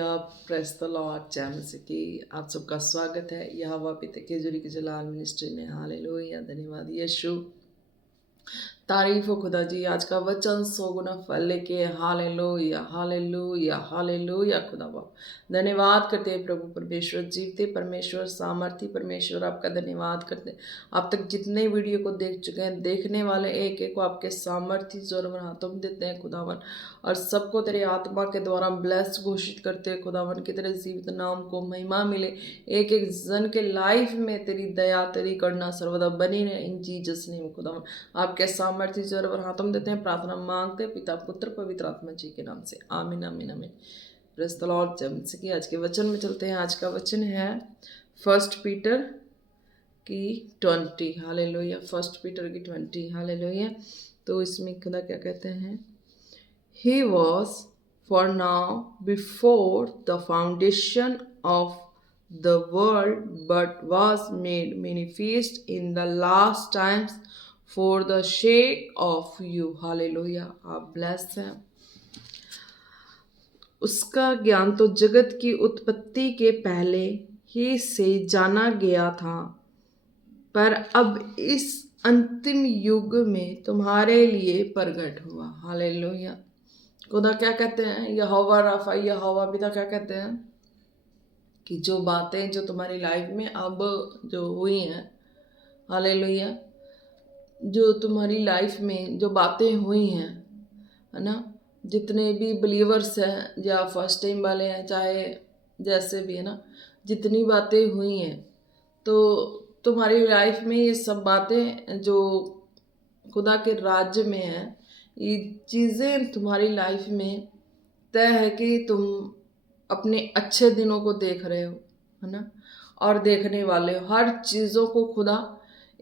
Hallelujah, praise the Lord. जय मसीह की। आप सबका स्वागत है यहोवा पिता के जुरी के जलाल मिनिस्ट्री में। हालेलुया, धन्यवाद यीशु। तारीफ हो खुदा जी। आज का वचन 100 गुना फल लेके हालेलुया हालेलुया हालेलुया। खुदा बाप धन्यवाद करते हैं प्रभु परमेश्वर, जीवते परमेश्वर, सामर्थी परमेश्वर, आपका धन्यवाद करते हैं। अब तक जितने वीडियो को देख चुके हैं, देखने वाले एक एक को आपके सामर्थी जोर हाथों में देते हैं खुदावन, और सबको तेरे आत्मा के द्वारा ब्लेस्ड घोषित करते हैं खुदावन कि तेरे जीवित नाम को महिमा मिले। एक एक जन के लाइफ में तेरी दया, तेरी करुणा सर्वदा बनी रहे इन जीसस नेम खुदावन। आपके सामर्थ्य जोर और हाथों में देते हैं, प्रार्थना मांगते हैं पिता पुत्र पवित्र आत्मा जी के नाम से, आमीन आमीन आमीन। Praise the Lord. जैसे कि आज के वचन में चलते हैं। आज का वचन है 1 पीटर की 20। हालेलुया। 1 पीटर की 20। हालेलुया। तो इसमें खुदा क्या कहते हैं? He was foreknown before the foundation of the world, but was made manifest in the last times for the sake of you. Hallelujah. आप blessed हैं। उसका ज्ञान तो जगत की उत्पत्ति के पहले ही से जाना गया था, पर अब इस अंतिम युग में तुम्हारे लिए प्रकट हुआ। हालेलुया। खुदा क्या कहते हैं? यहोवा राफा, यहोवा पिता क्या कहते हैं कि जो बातें जो तुम्हारी लाइफ में अब जो हुई हैं, हालेलुया, जो तुम्हारी लाइफ में जो बातें हुई हैं, है ना, जितने भी बिलीवर्स हैं या फर्स्ट टाइम वाले हैं, चाहे जैसे भी है ना, जितनी बातें हुई हैं, तो तुम्हारी लाइफ में ये सब बातें जो खुदा के राज्य में हैं, ये चीज़ें तुम्हारी लाइफ में तय है कि तुम अपने अच्छे दिनों को देख रहे हो, है ना, और देखने वाले हो। हर चीज़ों को खुदा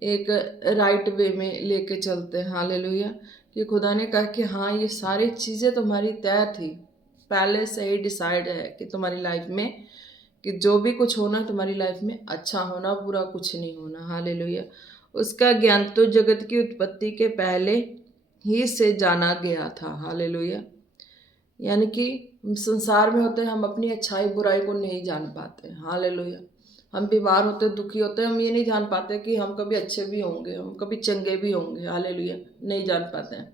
एक राइट वे में लेके चलते हैं। हालेलुया। कि खुदा ने कहा कि हाँ, ये सारी चीज़ें तुम्हारी तय थी, पहले से ही डिसाइड है कि तुम्हारी लाइफ में कि जो भी कुछ होना तुम्हारी लाइफ में अच्छा होना, बुरा कुछ नहीं होना। हालेलुया। उसका ज्ञान तो जगत की उत्पत्ति के पहले ही से जाना गया था। हालेलुया। यानी कि हम संसार में होते हैं, हम अपनी अच्छाई बुराई को नहीं जान पाते। हालेलुया। हम बीमार होते, दुखी होते, हम ये नहीं जान पाते कि हम कभी अच्छे भी होंगे, हम कभी चंगे भी होंगे। हालेलुया। नहीं जान पाते हैं।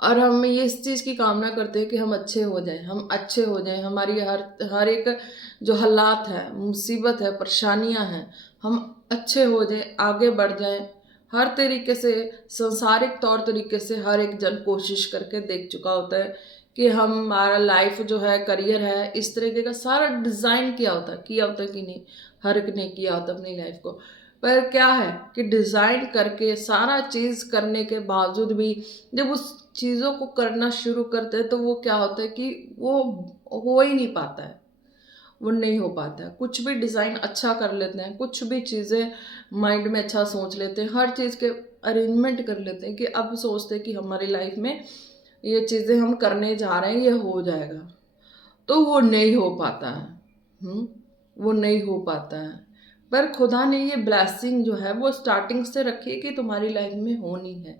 और हम ये इस चीज़ की कामना करते हैं कि हम अच्छे हो जाएं, हम अच्छे हो जाएं। हमारी हर एक जो हालात है, मुसीबत है, परेशानियां हैं, हम अच्छे हो जाएं, आगे बढ़ जाएं। हर तरीके से, संसारिक तौर तरीके से हर एक जन कोशिश करके देख चुका होता है कि हमारा लाइफ जो है, करियर है, इस तरीके का सारा डिज़ाइन किया होता है कि नहीं, हर एक ने किया होता अपनी लाइफ को। पर क्या है कि डिज़ाइन करके सारा चीज़ करने के बावजूद भी जब उस चीज़ों को करना शुरू करते हैं तो वो क्या होता है कि वो हो ही नहीं पाता है, वो नहीं हो पाता है। कुछ भी डिज़ाइन अच्छा कर लेते हैं, कुछ भी चीज़ें माइंड में अच्छा सोच लेते हैं, हर चीज़ के अरेंजमेंट कर लेते हैं कि अब सोचते हैं कि हमारी लाइफ में ये चीज़ें हम करने जा रहे हैं, ये हो जाएगा, तो वो नहीं हो पाता है। वो नहीं हो पाता है। पर खुदा ने ये ब्लेसिंग जो है वो स्टार्टिंग से रखी है कि तुम्हारी लाइफ में होनी है।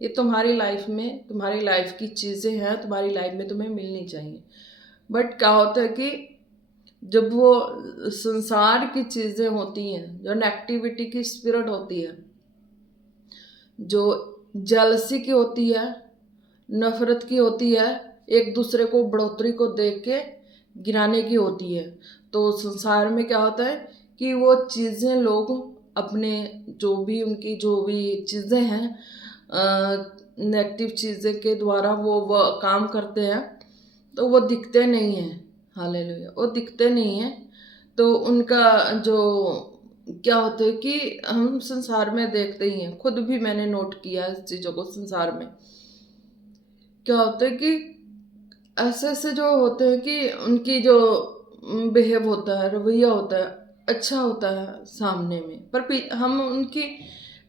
ये तुम्हारी लाइफ में, तुम्हारी लाइफ की चीज़ें हैं, तुम्हारी लाइफ में तुम्हें मिलनी चाहिए। बट क्या होता है कि जब वो संसार की चीज़ें होती हैं, जो नेगेटिविटी की स्पिरिट होती है, जो जेलसी की होती है, नफरत की होती है, एक दूसरे को बढ़ोतरी को देख के गिराने की होती है, तो संसार में क्या होता है कि वो चीज़ें लोग अपने जो भी चीज़ें हैं, नेगेटिव चीज़ें के द्वारा वो काम करते हैं, तो वो दिखते नहीं हैं। हालेलुया। वो दिखते नहीं हैं, तो उनका जो क्या होता है कि हम संसार में देखते ही हैं, खुद भी मैंने नोट किया इस चीज़ों को। संसार में क्या होता है कि ऐसे ऐसे जो होते हैं कि उनकी जो बिहेव होता है, रवैया होता है, अच्छा होता है सामने में, पर हम उनकी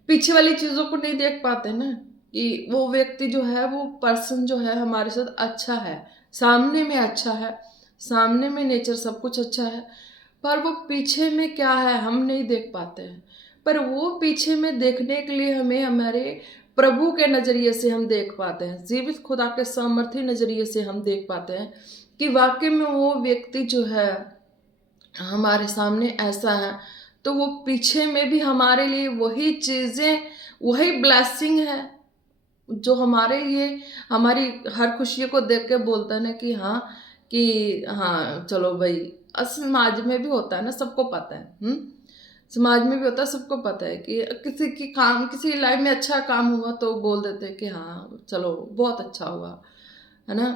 पीछे वाली चीज़ों को नहीं देख पाते ना, कि वो व्यक्ति जो है, वो पर्सन जो है हमारे साथ अच्छा है, सामने में अच्छा है, सामने में नेचर सब कुछ अच्छा है, पर वो पीछे में क्या है हम नहीं देख पाते हैं। पर वो पीछे में देखने के लिए हमें हमारे प्रभु के नज़रिए से हम देख पाते हैं, जीवित खुदा के सामर्थ्य नज़रिए से हम देख पाते हैं कि वाकई में वो व्यक्ति जो है हमारे सामने ऐसा है, तो वो पीछे में भी हमारे लिए वही चीज़ें, वही ब्लेसिंग है जो हमारे लिए हमारी हर खुशी को देख के बोलता है ना कि हाँ चलो भाई। समाज में भी होता है ना, सबको पता है। समाज में भी होता है, सबको पता है कि किसी लाइफ में अच्छा काम हुआ तो बोल देते हैं कि हाँ चलो बहुत अच्छा हुआ, है ना।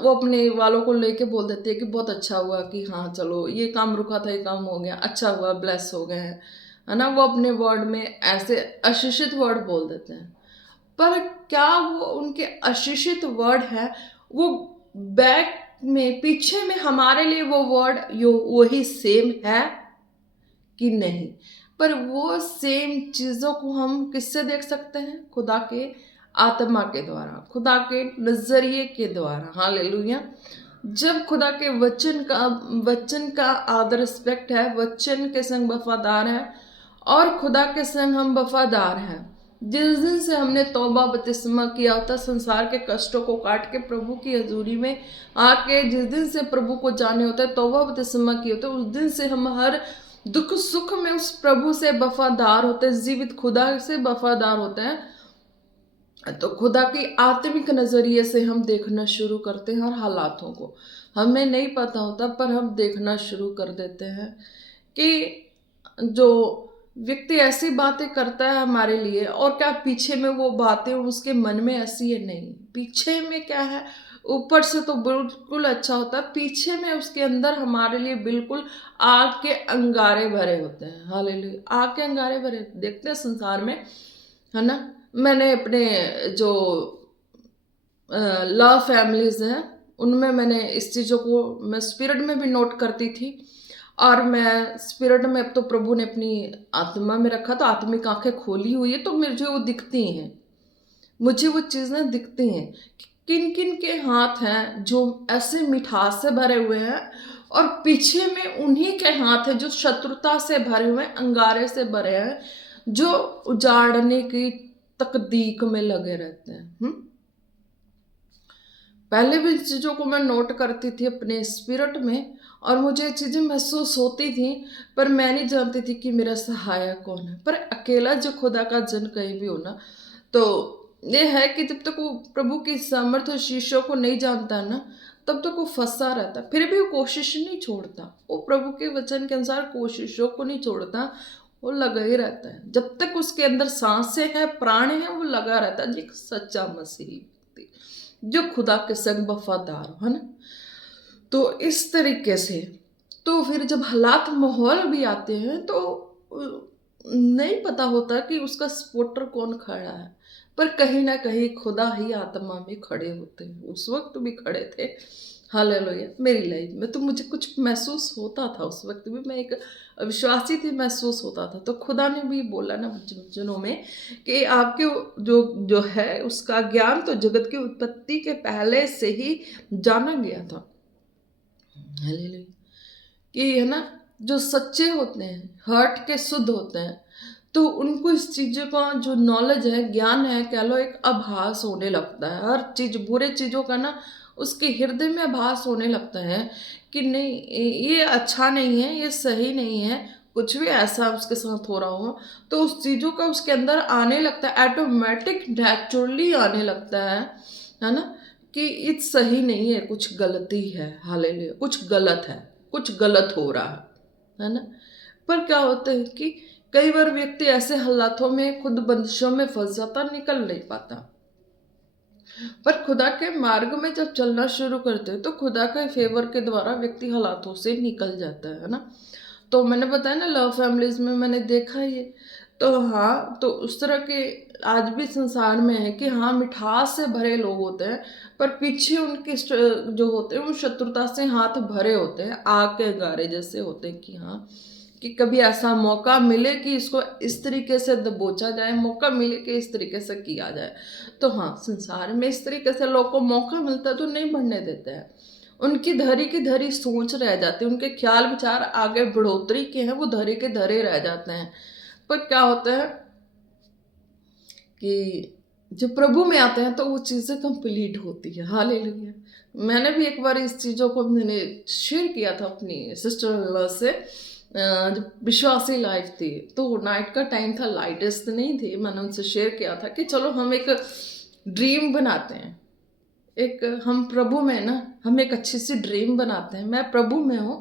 वो अपने वालों को लेके बोल देते हैं कि बहुत अच्छा हुआ, कि हाँ चलो ये काम रुका था, ये काम हो गया, अच्छा हुआ, ब्लेस हो गए हैं, है ना। वो अपने वर्ड में ऐसे अशिक्षित वर्ड बोल देते हैं, पर क्या वो उनके अशिक्षित वर्ड है, वो बैक में, पीछे में हमारे लिए वो वर्ड यो वही सेम है कि नहीं। पर वो सेम चीज़ों को हम किससे देख सकते हैं? खुदा के आत्मा के द्वारा, खुदा के नज़रिए के द्वारा। हालेलुया। जब खुदा के वचन का आदर रिस्पेक्ट है, वचन के संग वफादार है, और खुदा के संग हम वफादार हैं। जिस दिन से हमने तौबा बपतिस्मा किया होता, संसार के कष्टों को काट के प्रभु की हजूरी में आके जिस दिन से प्रभु को जाने होता है, तौबा बपतिस्मा किया होता है, उस दिन से हम हर दुख सुख में उस प्रभु से वफादार होते हैं, जीवित खुदा से वफादार होते हैं। तो खुदा की आत्मिक नज़रिए से हम देखना शुरू करते हैं, हर हालातों को हमें नहीं पता होता, पर हम देखना शुरू कर देते हैं कि जो व्यक्ति ऐसी बातें करता है हमारे लिए, और क्या पीछे में वो बातें उसके मन में ऐसी है? नहीं, पीछे में क्या है, ऊपर से तो बिल्कुल अच्छा होता है, पीछे में उसके अंदर हमारे लिए बिल्कुल आग के अंगारे भरे होते हैं। हालेलुया। आग के अंगारे भरे देखते हैं संसार में, है ना। मैंने अपने जो लव फैमिलीज हैं उनमें मैंने इस चीज़ों को मैं स्पिरिट में भी नोट करती थी, और मैं स्पिरिट में, अब तो प्रभु ने अपनी आत्मा में रखा तो आत्मिक आंखें खोली हुई है, तो मुझे वो दिखती हैं, मुझे वो चीज़ें दिखती हैं कि किन किन के हाथ हैं जो ऐसे मिठास से भरे हुए हैं, और पीछे में उन्हीं के हाथ है जो शत्रुता से भरे हुए हैं, अंगारे से भरे हैं, जो उजाड़ने की तकदीक में लगे रहते हैं। पहले भी चीज़ों को मैं नोट करती थी अपने स्पिरिट में, और मुझे चीज़ें महसूस होती थी, पर मैं नहीं जानती थी कि मेरा सहायक कौन है। पर अकेला जो खुदा का जन कहीं भी हो ना, तो ये है कि जब तक वो प्रभु की सामर्थ्य और शीशों को नहीं जानता ना, तब तक वो फंसा रहता, फिर भी वो कोशिश नहीं छोड़ता, वो प्रभु के वचन के अनुसार कोशिशों को नहीं छोड़ता, वो लगा ही रहता है। जब तक उसके अंदर सांसें हैं, प्राण है, वो लगा रहता है। एक सच्चा मसीही जो खुदा के संग वफादार हो, है ना। तो इस तरीके से, तो फिर जब हालात माहौल भी आते हैं तो नहीं पता होता कि उसका सपोर्टर कौन खड़ा है, पर कहीं ना कहीं खुदा ही आत्मा में खड़े होते हैं। उस वक्त भी खड़े थे। हालेलुया। मेरी लाइफ में तो मुझे कुछ महसूस होता था, उस वक्त भी मैं एक विश्वासी थी, महसूस होता था। तो खुदा ने भी बोला ना वचनों में कि आपके जो जो है उसका ज्ञान तो जगत की उत्पत्ति के पहले से ही जाना गया था। हालेलुया। कि है ना, जो सच्चे होते हैं, हर्ट के शुद्ध होते हैं, तो उनको इस चीज़ों का जो नॉलेज है, ज्ञान है, कह लो, एक आभास होने लगता है। हर चीज़, बुरे चीज़ों का ना उसके हृदय में आभास होने लगता है कि नहीं, ये अच्छा नहीं है, ये सही नहीं है, कुछ भी ऐसा उसके साथ हो रहा हो, तो उस चीज़ों का उसके अंदर आने लगता है, ऑटोमेटिक नेचुरली आने लगता है ना, कि ये सही नहीं है, कुछ गलती है। हालेलुया। कुछ गलत है, कुछ गलत हो रहा है ना। पर क्या होता है कि कई बार व्यक्ति ऐसे हालातों में खुद बंदिशों में फंस जाता, निकल नहीं पाता। पर खुदा के मार्ग में जब चलना शुरू करते हैं तो खुदा के फेवर के द्वारा व्यक्ति हालातों से निकल जाता है ना। तो मैंने बताया ना, लव फैमिलीज में मैंने देखा ये। तो हाँ, तो उस तरह के आज भी संसार में है कि हाँ, मिठास से भरे लोग होते हैं, पर पीछे उनके जो होते हैं वो शत्रुता से हाथ भरे होते हैं, आग के अंगारे जैसे होते हैं कि हाँ, कि कभी ऐसा मौका मिले कि इसको इस तरीके से दबोचा जाए, मौका मिले कि इस तरीके से किया जाए। तो हाँ, संसार में इस तरीके से लोगों को मौका मिलता है तो नहीं बढ़ने देते हैं, उनकी धरी की धरी सोच रह जाती है, उनके ख्याल विचार आगे बढ़ोतरी के हैं, वो धरे के धरे रह जाते हैं। पर क्या होता है कि जब प्रभु में आते हैं तो वो चीज़ें कंप्लीट होती है। हालेलुया। मैंने भी एक बार इस चीज़ों को मैंने शेयर किया था अपनी सिस्टर से। जब विश्वासी लाइफ थी तो नाइट का टाइम था, लाइटेस्ट नहीं थी। मैंने उनसे शेयर किया था कि चलो हम एक ड्रीम बनाते हैं, एक हम प्रभु में ना, हम एक अच्छी सी ड्रीम बनाते हैं। मैं प्रभु में हूँ,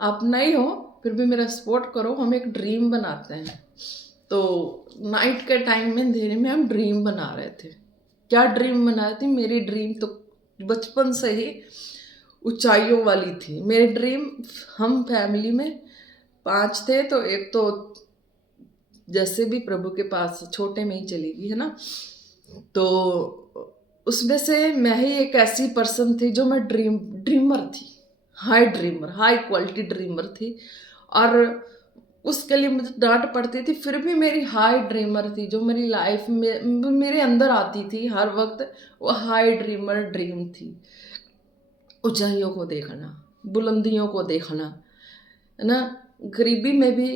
आप नहीं हो, फिर भी मेरा सपोर्ट करो, हम एक ड्रीम बनाते हैं। तो नाइट के टाइम में अंधेरे में हम ड्रीम बना रहे थे। क्या ड्रीम बना रही थी? मेरी ड्रीम तो बचपन से ही ऊंचाइयों वाली थी। मेरी ड्रीम, हम फैमिली में 5 थे, तो एक तो जैसे भी प्रभु के पास छोटे में ही चली गई है ना, तो उसमें से मैं ही एक ऐसी पर्सन थी जो मैं ड्रीमर थी, high dreamer, high quality dreamer थी। और उसके लिए मुझे डांट पड़ती थी, फिर भी मेरी हाई ड्रीमर थी जो मेरी लाइफ में मेरे अंदर आती थी हर वक्त, वो हाई ड्रीमर ड्रीम थी। ऊंचाइयों को देखना, बुलंदियों को देखना, है ना, गरीबी में भी,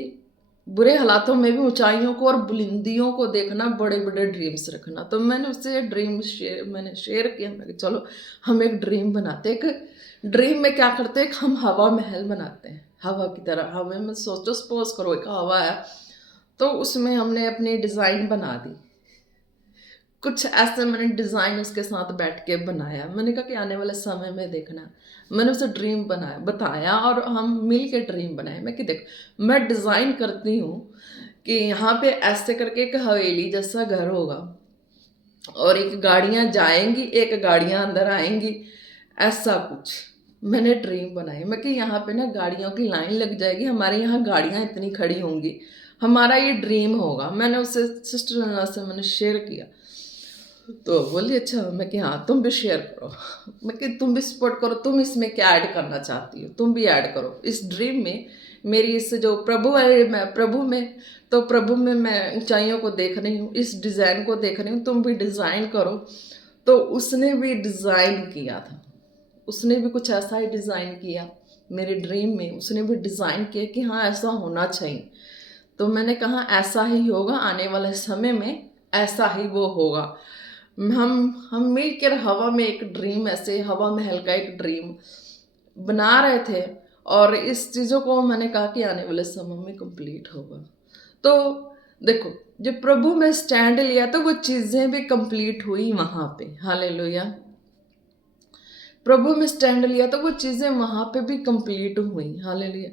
बुरे हालातों में भी ऊंचाइयों को और बुलंदियों को देखना, बड़े बड़े ड्रीम्स रखना। तो मैंने उससे ड्रीम शेयर किया। मैं चलो हम एक ड्रीम बनाते हैं। एक ड्रीम में क्या करते हैं, हम हवा महल बनाते हैं, हवा की तरह। हवा में सोचो, सपोज करो एक हवा है, तो उसमें हमने अपनी डिज़ाइन बना दी। कुछ ऐसे मैंने डिज़ाइन उसके साथ बैठ के बनाया। मैंने कहा कि आने वाले समय में देखना, मैंने उसे ड्रीम बनाया, बताया, और हम मिल के ड्रीम बनाए। मैं कि देख, मैं डिज़ाइन करती हूँ कि यहाँ पे ऐसे करके एक हवेली जैसा घर होगा, और एक गाड़ियाँ जाएंगी, एक गाड़ियाँ अंदर आएंगी, ऐसा कुछ मैंने ड्रीम बनाई। मैं कि यहाँ पे ना गाड़ियों की लाइन लग जाएगी, हमारे यहाँ गाड़ियाँ इतनी खड़ी होंगी, हमारा ये ड्रीम होगा। मैंने उससे सिस्टर इन लॉ से मैंने शेयर किया, तो बोली अच्छा। मैं कि हाँ, तुम भी शेयर करो, मैं कि तुम भी सपोर्ट करो, तुम इसमें क्या ऐड करना चाहती हो, तुम भी ऐड करो इस ड्रीम में। मेरी इस जो प्रभु है, मैं प्रभु में, तो प्रभु में मैं ऊंचाइयों को देख रही हूँ, इस डिज़ाइन को देख रही हूँ, तुम भी डिज़ाइन करो। तो उसने भी डिज़ाइन किया था, उसने भी कुछ ऐसा ही डिज़ाइन किया मेरे ड्रीम में। उसने भी डिज़ाइन किया कि हाँ ऐसा होना चाहिए। तो मैंने कहा ऐसा ही होगा, आने वाले समय में ऐसा ही वो होगा। हम मिलकर हवा में एक ड्रीम, ऐसे हवा महल का एक ड्रीम बना रहे थे, और इस चीज़ों को मैंने कहा कि आने वाले समय में कंप्लीट होगा। तो देखो, जब प्रभु में स्टैंड लिया तो वो चीज़ें भी कंप्लीट हुई वहाँ पे। हालेलुया। प्रभु में स्टैंड लिया तो वो चीज़ें वहाँ पे भी कंप्लीट हुई। हालेलुया।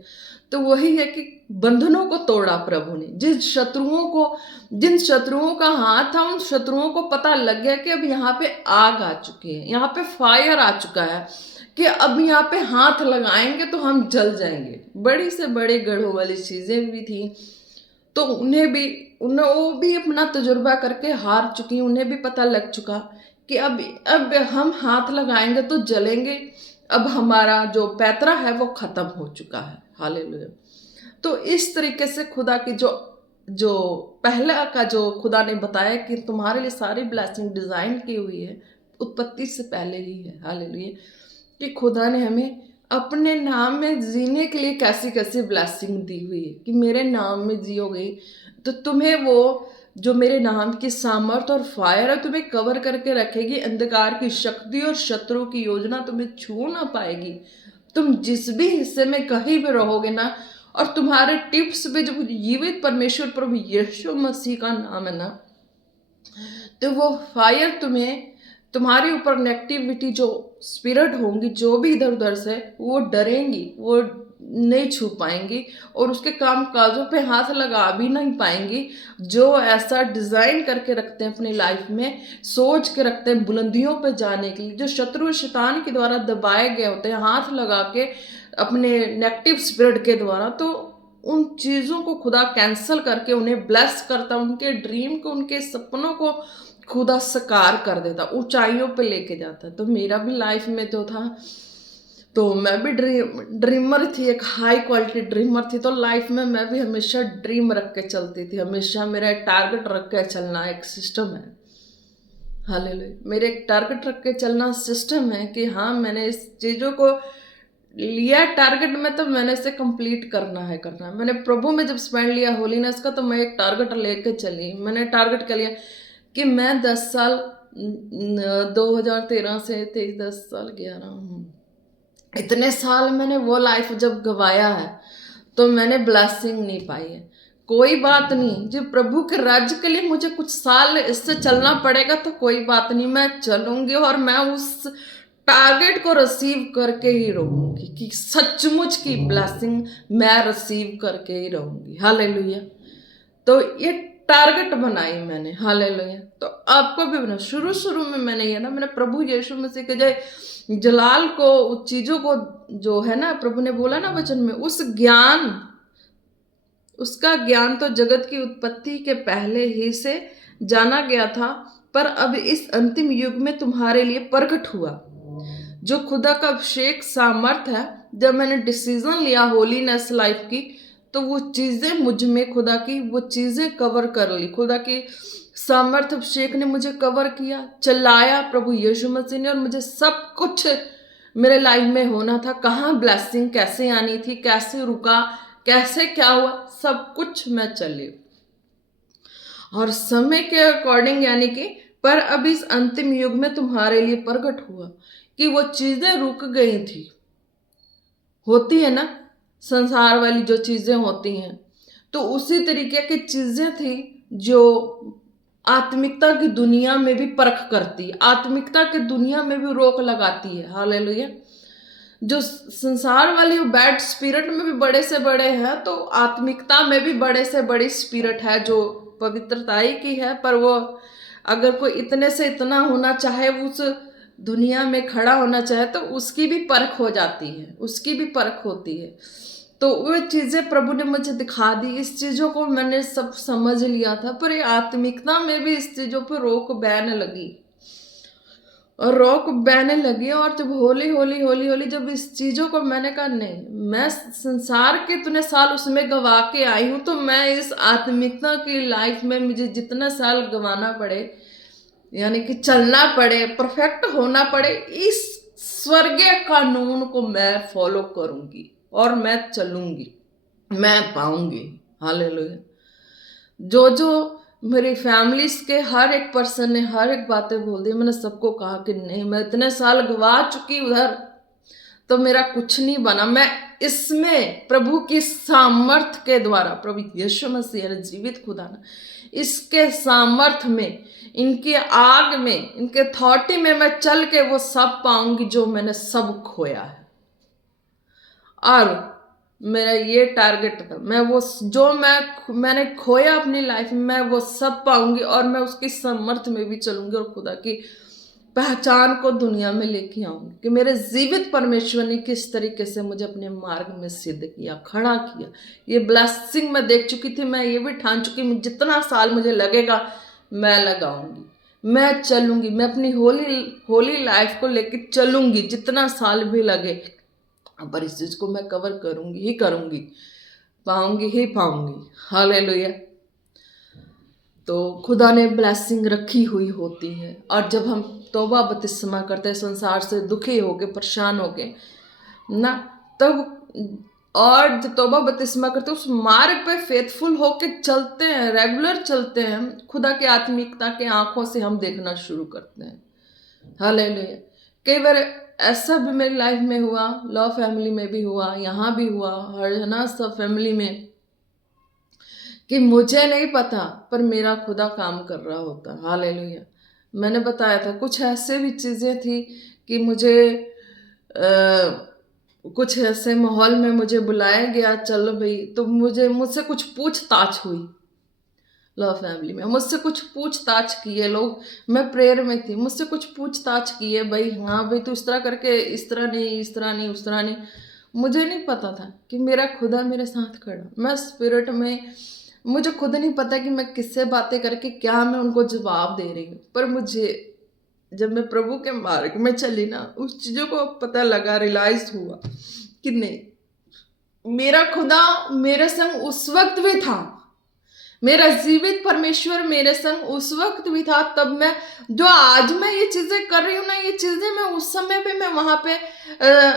तो वही है कि बंधनों को तोड़ा प्रभु ने। जिन शत्रुओं का हाथ था, उन शत्रुओं को पता लग गया कि अब यहाँ पे आग आ चुकी है, यहाँ पे फायर आ चुका है, कि अब यहाँ पे हाथ लगाएंगे तो हम जल जाएंगे। बड़ी से बड़ी गढ़ों वाली चीज़ें भी थी, तो उन्हें वो भी अपना तजुर्बा करके हार चुकी। उन्हें भी पता लग चुका कि अब हम हाथ लगाएंगे तो जलेंगे, अब हमारा जो पैतरा है वो खत्म हो चुका है। हालेलुया। तो इस तरीके से खुदा की जो पहला का जो खुदा ने बताया कि तुम्हारे लिए सारी ब्लेसिंग डिज़ाइन की हुई है, उत्पत्ति से पहले ही है। हालेलुया। कि खुदा ने हमें अपने नाम में जीने के लिए कैसी कैसी ब्लेसिंग दी हुई है, कि मेरे नाम में जियोगे तो तुम्हें वो जो मेरे नाम की सामर्थ और फायर है तुम्हें कवर करके रखेगी। अंधकार की शक्ति और शत्रु की योजना तुम्हें छू ना पाएगी। तुम जिस भी हिस्से में कहीं भी रहोगे ना, और तुम्हारे टिप्स पे जो जीवित परमेश्वर प्रभु यीशु मसीह का नाम है ना, तो वो फायर तुम्हें, तुम्हारे ऊपर नेगेटिविटी जो स्पिरिट होंगी, जो भी इधर उधर से, वो डरेंगी, वो नहीं छू पाएंगी, और उसके काम काजों पे हाथ लगा भी नहीं पाएंगी। जो ऐसा डिज़ाइन करके रखते हैं अपनी लाइफ में, सोच के रखते हैं बुलंदियों पे जाने के लिए, जो शत्रु शैतान के द्वारा दबाए गए होते हैं हाथ लगा के अपने नेगेटिव स्पिरिट के द्वारा, तो उन चीज़ों को खुदा कैंसिल करके उन्हें ब्लेस करता, उनके ड्रीम को, उनके सपनों को खुदा साकार कर देता, ऊंचाइयों पे लेके जाता। तो मेरा भी लाइफ में तो था, तो मैं भी ड्रीमर थी, एक हाई क्वालिटी ड्रीमर थी। तो लाइफ में मैं भी हमेशा ड्रीम रख के चलती थी, हमेशा मेरा एक टारगेट रख के चलना एक सिस्टम है। हालेलुया। मेरे एक टारगेट रख के चलना सिस्टम है कि हाँ मैंने इस चीज़ों को लिया टारगेट में, तो मैंने इसे कंप्लीट करना है। मैंने प्रभु में जब स्पेंड लिया होलीनेस का, तो मैं एक टारगेट लेके चली। मैंने टारगेट क्या लिया कि मैं 10 साल 2013 से 23, 10 साल 11 इतने साल मैंने वो लाइफ जब गवाया है तो मैंने ब्लेसिंग नहीं पाई है। कोई बात नहीं, जब प्रभु के राज्य के लिए मुझे कुछ साल इससे चलना पड़ेगा तो कोई बात नहीं, मैं चलूंगी और मैं उस टारगेट को रिसीव करके ही रहूंगी कि सचमुच की ब्लेसिंग मैं रिसीव करके ही रहूंगी। हालेलुया। तो ये टारगेट बनाई मैंने। हालेलुया। तो आपको भी बना। शुरू शुरू में मैंने ये ना, मैंने प्रभु यीशु मसीह के जय जलाल को, उस चीजों को जो है ना, प्रभु ने बोला ना वचन में, उस ज्ञान, उसका ज्ञान तो जगत की उत्पत्ति के पहले ही से जाना गया था, पर अब इस अंतिम युग में तुम्हारे लिए प्रकट हुआ। जो खुदा का अभिषेक सामर्थ है, जब मैंने डिसीजन लिया होलीनेस लाइफ की, तो वो चीजें मुझ में, खुदा की वो चीजें कवर कर ली। खुदा की सामर्थ अभिषेक ने मुझे कवर किया, चलाया प्रभु यीशु मसीह ने, और मुझे सब कुछ मेरे लाइफ में होना था। कहाँ ब्लेसिंग कैसे आनी थी, कैसे रुका, कैसे क्या हुआ, सब कुछ मैं चली और समय के अकॉर्डिंग, यानी कि पर अब इस अंतिम युग में तुम्हारे लिए प्रकट हुआ कि वो चीजें रुक गई थी। होती है ना संसार वाली जो चीजें होती हैं, तो उसी तरीके की चीजें थी जो आत्मिकता की दुनिया में भी परख करती, आत्मिकता की दुनिया में भी रोक लगाती है। हालेलुया। जो संसार वाली बैड स्पिरिट में भी बड़े से बड़े हैं, तो आत्मिकता में भी बड़े से बड़ी स्पिरिट है जो पवित्रताई की है, पर वो अगर कोई इतने से इतना होना चाहे, उस दुनिया में खड़ा होना चाहे, तो उसकी भी परख हो जाती है, उसकी भी परख होती है। तो वो चीजें प्रभु ने मुझे दिखा दी, इस चीजों को मैंने सब समझ लिया था, पर ये आत्मिकता में भी इस चीजों पर रोक बैन लगी और रोक बहने लगी। और जब होली होली होली होली जब इस चीजों को मैंने कहा नहीं, मैं संसार के इतने साल उसमें गवा के आई हूं, तो मैं इस आत्मिकता की लाइफ में मुझे जितना साल गवाना पड़े, यानी कि चलना पड़े, परफेक्ट होना पड़े, इस स्वर्गीय कानून को मैं फॉलो करूंगी और मैं चलूंगी, मैं पाऊंगी। हालेलुया। जो जो मेरी फैमिलीज के हर एक पर्सन ने हर एक बातें बोल दी, मैंने सबको कहा कि नहीं, मैं इतने साल गवा चुकी उधर, तो मेरा कुछ नहीं बना। मैं इसमें प्रभु की सामर्थ के द्वारा, प्रभु यीशु मसीह जीवित खुदा ना, इसके सामर्थ में, इनके आग में, इनके अथॉरिटी में मैं चल के वो सब पाऊंगी जो मैंने सब खोया है। और मेरा ये टारगेट था, मैं वो जो मैंने खोया अपनी लाइफ में, मैं वो सब पाऊंगी और मैं उसकी समर्थ में भी चलूंगी और खुदा की पहचान को दुनिया में लेके आऊंगी कि मेरे जीवित परमेश्वर ने किस तरीके से मुझे अपने मार्ग में सिद्ध किया, खड़ा किया। ये ब्लेसिंग मैं देख चुकी थी, मैं ये भी ठान चुकी, जितना साल मुझे लगेगा मैं लगाऊंगी, मैं चलूंगी, मैं अपनी होली लाइफ को लेके चलूंगी, जितना साल भी लगे, पर इस चीज को मैं कवर करूंगी ही करूंगी, पाऊंगी ही पाऊंगी। हालेलुया। तो खुदा ने ब्लेसिंग रखी हुई होती है, और जब हम तौबा बपतिस्मा करते हैं, संसार से दुखी होके, परेशान होके ना, तब और जब तौबा बपतिस्मा करते हैं, उस मार्ग पे फेथफुल होके चलते हैं, रेगुलर चलते हैं, खुदा की आत्मिकता के आंखों से हम देखना शुरू करते हैं। हालेलुया। कई बार ऐसा भी मेरी लाइफ में हुआ, लव फैमिली में भी हुआ, यहाँ भी हुआ, हर है ना सब फैमिली में, कि मुझे नहीं पता पर मेरा खुदा काम कर रहा होता। हालेलुया। मैंने बताया था कुछ ऐसे भी चीज़ें थी कि मुझे कुछ ऐसे माहौल में मुझे बुलाया गया, चलो भाई, तो मुझसे कुछ पूछताछ हुई लव फैमिली में, मुझसे कुछ पूछताछ किए लोग। मैं प्रेयर में थी, मुझसे कुछ पूछताछ किए, भाई हाँ भाई तू इस तरह करके, इस तरह नहीं, इस तरह नहीं, उस तरह नहीं। मुझे नहीं पता था कि मेरा खुदा मेरे साथ खड़ा, मैं स्पिरिट में, मुझे खुद नहीं पता कि मैं किससे बातें करके क्या मैं उनको जवाब दे रही हूँ। पर मुझे जब मैं प्रभु के मार्ग में चली ना, उस चीज़ों को पता लगा, रियलाइज हुआ कि नहीं, मेरा खुदा मेरे संग उस वक्त भी था, मेरा जीवित परमेश्वर मेरे संग उस वक्त भी था। तब मैं, जो आज मैं ये चीजें कर रही हूँ ना, ये चीजें मैं उस समय पे, मैं वहां पे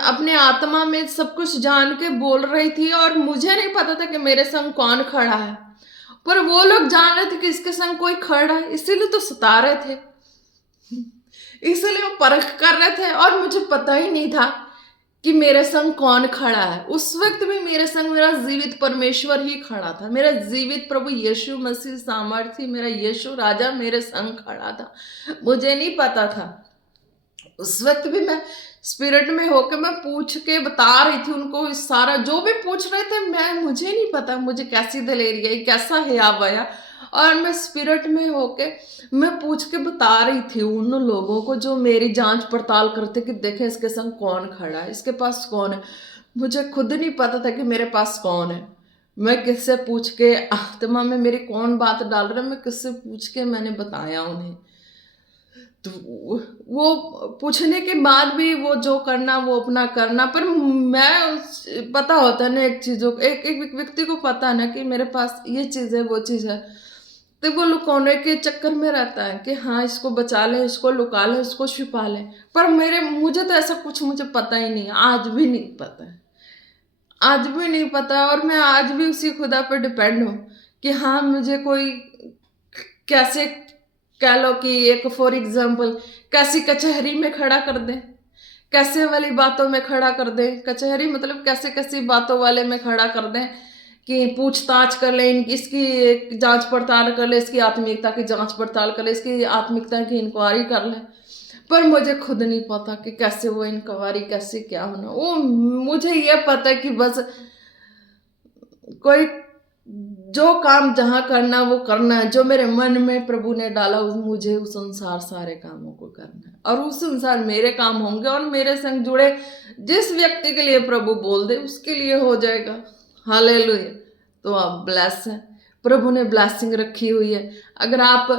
अपने आत्मा में सब कुछ जान के बोल रही थी, और मुझे नहीं पता था कि मेरे संग कौन खड़ा है। पर वो लोग जान रहे थे कि इसके संग कोई खड़ा है, इसीलिए तो सता रहे थे, इसीलिए वो परख कर रहे थे। और मुझे पता ही नहीं था कि मेरे संग कौन खड़ा है। उस वक्त भी मेरे संग मेरा जीवित परमेश्वर ही खड़ा था, मेरा जीवित प्रभु यीशु मसीह सामर्थी, मेरा यीशु राजा मेरे संग खड़ा था। मुझे नहीं पता था। उस वक्त भी मैं स्पिरिट में होकर मैं पूछ के बता रही थी उनको, इस सारा जो भी पूछ रहे थे, मुझे नहीं पता मुझे कैसी दलेरी आई, कैसा हियाव आया। और मैं स्पिरिट में होके मैं पूछ के बता रही थी उन लोगों को जो मेरी जांच पड़ताल करते कि देखें इसके संग कौन खड़ा है, इसके पास कौन है। मुझे खुद नहीं पता था कि मेरे पास कौन है। मैं किससे पूछ के आत्मा में मेरी कौन बात डाल रहा है, मैं किससे पूछ के मैंने बताया उन्हें। तो वो पूछने के बाद भी वो जो करना वो अपना करना। पर पता होता है ना एक चीज़ों को, एक व्यक्ति को पता है ना कि मेरे पास ये चीज़ है वो चीज़ है, तो वो लुकाने के चक्कर में रहता है कि हाँ इसको बचा ले, इसको लुका ले, इसको छुपा ले। पर मुझे तो ऐसा कुछ मुझे पता ही नहीं, आज भी नहीं पता है, आज भी नहीं पता। और मैं आज भी उसी खुदा पर डिपेंड हूँ कि हाँ मुझे कोई कैसे कह लो कि एक फॉर एग्जाम्पल कैसी कचहरी में खड़ा कर दे, कैसे वाली बातों में खड़ा कर दे। कचहरी मतलब कैसे कैसी बातों वाले में खड़ा कर दें कि पूछताछ कर ले, इसकी जांच पड़ताल कर ले, इसकी आत्मिकता की जांच पड़ताल कर ले, इसकी आत्मिकता की इंक्वायरी कर ले। पर मुझे खुद नहीं पता कि कैसे वो इंक्वायरी कैसे क्या होना। वो मुझे ये पता है कि बस कोई जो काम जहाँ करना वो करना है, जो मेरे मन में प्रभु ने डाला मुझे उस अनुसार सारे कामों को करना है, और उस अनुसार मेरे काम होंगे। और मेरे संग जुड़े जिस व्यक्ति के लिए प्रभु बोल दे उसके लिए हो जाएगा। हालेलुया। तो आप ब्लेस हैं, प्रभु ने ब्लेसिंग रखी हुई है। अगर आप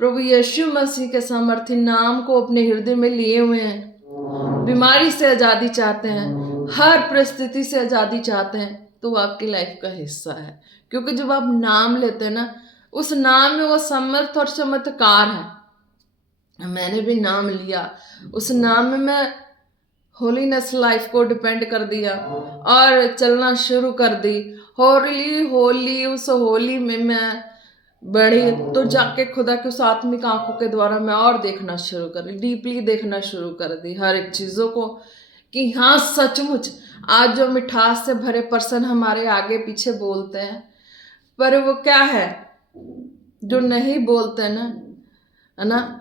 प्रभु यीशु मसीह के सामर्थ्य नाम को अपने हृदय में लिए हुए हैं, बीमारी से आज़ादी चाहते हैं, हर परिस्थिति से आज़ादी चाहते हैं, तो वो आपकी लाइफ का हिस्सा है। क्योंकि जब आप नाम लेते हैं ना, उस नाम में वो समर्थ और चमत्कार है। मैंने भी नाम लिया, उस नाम में मैं होलीनेस लाइफ को डिपेंड कर दिया और चलना शुरू कर दी। होली उस होली में मैं बढ़ी, तो जाके खुदा के उस आत्मिक आंखों के द्वारा मैं और देखना शुरू कर दी, डीपली देखना शुरू कर दी हर एक चीज़ों को, कि हाँ सचमुच आज जो मिठास से भरे पर्सन हमारे आगे पीछे बोलते हैं, पर वो क्या है जो नहीं बोलते ना, है ना,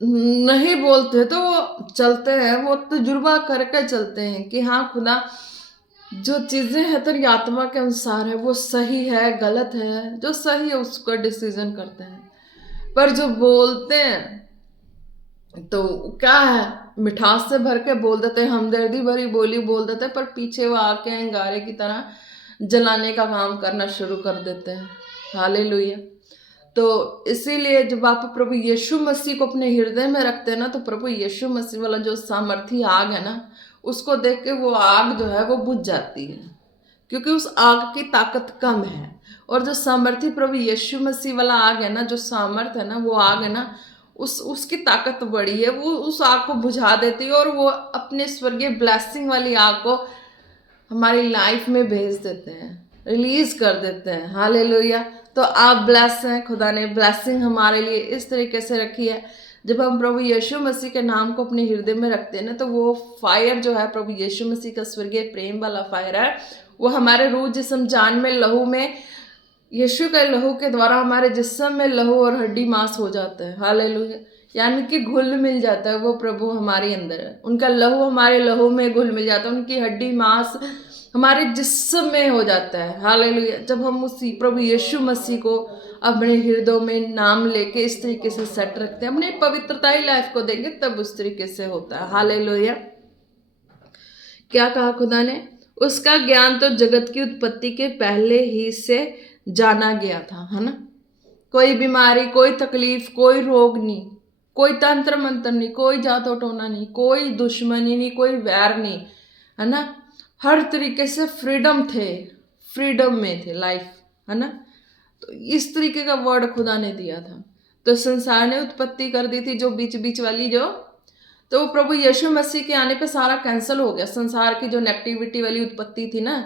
नहीं बोलते तो वो चलते हैं, वो तजुर्बा करके चलते हैं कि हाँ खुदा जो चीज़ें हैं तेरी आत्मा के अनुसार है, वो सही है गलत है, जो सही है उसका डिसीजन करते हैं। पर जो बोलते हैं तो क्या है, मिठास से भर के बोल देते हैं, हमदर्दी भरी बोली बोल देते हैं, पर पीछे वो आके अंगारे की तरह जलाने का काम करना शुरू कर देते हैं। हालेलुया। तो इसीलिए जब आप प्रभु यीशु मसीह को अपने हृदय में रखते हैं ना, तो प्रभु यीशु मसीह वाला जो सामर्थी आग है ना, उसको देख के वो आग जो है वो बुझ जाती है, क्योंकि उस आग की ताकत कम है। और जो सामर्थी प्रभु यीशु मसीह वाला आग है ना, जो सामर्थ है ना, वो आग है ना, उसकी ताकत बड़ी है, वो उस आग को बुझा देती है, और वो अपने स्वर्गीय ब्लेसिंग वाली आग को हमारी लाइफ में भेज देते हैं, रिलीज कर देते हैं। हालेलुया। तो आप ब्लेस हैं, खुदा ने ब्लेसिंग हमारे लिए इस तरीके से रखी है। जब हम प्रभु यीशु मसीह के नाम को अपने हृदय में रखते हैं ना, तो वो फायर जो है प्रभु यीशु मसीह का स्वर्गीय प्रेम वाला फायर है, वो हमारे रूह जिस्म जान में लहू में, यीशु के लहू के द्वारा हमारे जिस्म में लहू और हड्डी मांस हो जाता है। हालेलुया। यानी कि घुल मिल जाता है वो प्रभु हमारे अंदर है, उनका लहू हमारे लहू में घुल मिल जाता है, उनकी हड्डी मांस हमारे जिस्म में हो जाता है। हालेलुया। जब हम उसी प्रभु यीशु मसीह को अपने हृदय में नाम लेके इस तरीके से सेट रखते हैं, अपने पवित्रताई लाइफ को देंगे, तब उस तरीके से होता है। हालेलुया। क्या कहा खुदा ने, उसका ज्ञान तो जगत की उत्पत्ति के पहले ही से जाना गया था, है ना। कोई बीमारी, कोई तकलीफ, कोई रोग नहीं, कोई तंत्र मंत्र नहीं, कोई जातो टोना नहीं, कोई दुश्मनी नहीं, कोई वैर नहीं, है ना। हर तरीके से फ्रीडम थे, फ्रीडम में थे लाइफ, है ना। तो इस तरीके का वर्ड खुदा ने दिया था। तो संसार ने उत्पत्ति कर दी थी जो बीच बीच वाली जो, तो प्रभु यीशु मसीह के आने पे सारा कैंसिल हो गया। संसार की जो नेगेटिविटी वाली उत्पत्ति थी ना,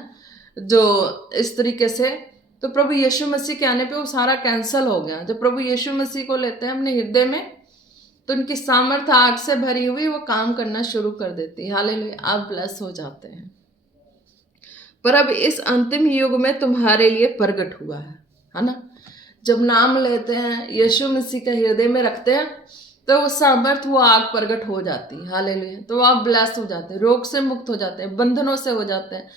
जो इस तरीके से तो प्रभु यीशु मसीह के आने पे वो सारा कैंसल हो गया। जब प्रभु यीशु मसीह को लेते हैं अपने हृदय में तो उनकी सामर्थ्य आग से भरी हुई वो काम करना शुरू कर देती है। हालेलुया, आप ब्लेस हो जाते हैं। पर अब इस अंतिम युग में तुम्हारे लिए प्रगट हुआ है ना। जब नाम लेते हैं यीशु मसीह के हृदय में रखते हैं तो वो सामर्थ वो आग प्रगट हो जाती है। हालेलुया, तो आप ब्लेस हो जाते हैं, रोग से मुक्त हो जाते हैं, बंधनों से हो जाते हैं,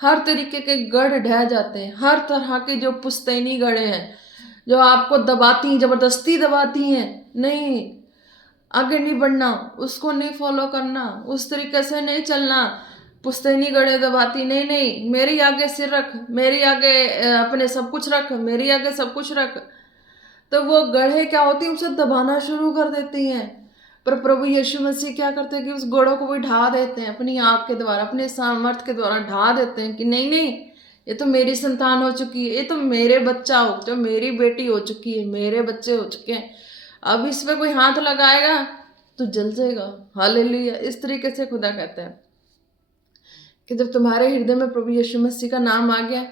हर तरीके के गढ़ ढह जाते हैं। हर तरह के जो पुश्तैनी गढ़े हैं जो आपको दबाती, जबरदस्ती दबाती हैं, नहीं आगे नहीं बढ़ना, उसको नहीं फॉलो करना, उस तरीके से नहीं चलना, पुश्तैनी गढ़े दबाती, नहीं नहीं मेरी आगे सिर रख, मेरी आगे अपने सब कुछ रख, मेरी आगे सब कुछ रख, तो वो गढ़े क्या होती है उसे दबाना शुरू कर देती हैं। पर प्रभु यीशु मसीह क्या करते हैं कि उस गढ़ों को भी ढा देते हैं, अपनी आग के द्वारा, अपने सामर्थ्य के द्वारा ढा देते हैं कि नहीं नहीं ये तो मेरी संतान हो चुकी है, ये तो मेरे बच्चा हो, जो मेरी बेटी हो चुकी है, मेरे बच्चे हो चुके हैं, अब इस पे कोई हाथ लगाएगा तो जल जाएगा। हालेलुया, इस तरीके से खुदा कहता है कि जब तुम्हारे हृदय में प्रभु यीशु मसीह का नाम आ गया